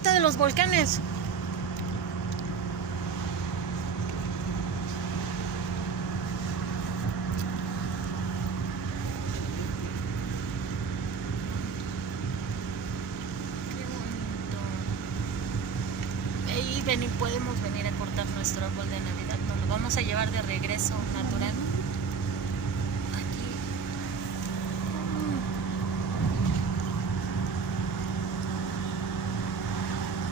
Disfruta de los volcanes. Qué bonito. Y podemos venir a cortar nuestro árbol de Navidad. Nos lo vamos a llevar de regreso natural.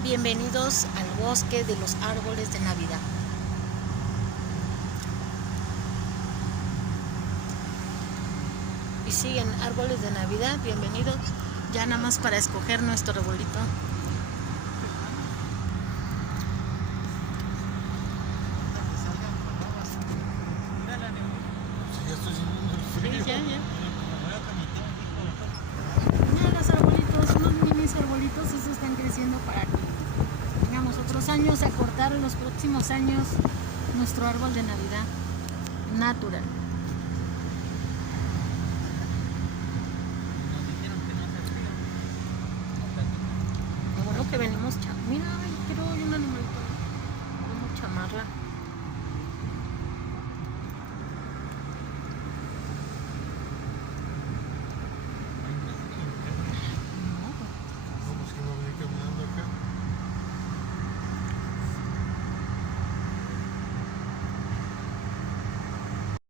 Bienvenidos al bosque de los árboles de Navidad. Y siguen árboles de Navidad, bienvenidos. Ya nada más para escoger nuestro arbolito. Sí, ya. Mira los arbolitos, unos minis arbolitos, esos están creciendo para que tengamos otros años a cortar en los próximos años nuestro árbol de Navidad natural. Lo bueno que venimos mira, quiero un animalito, venimos chamarra.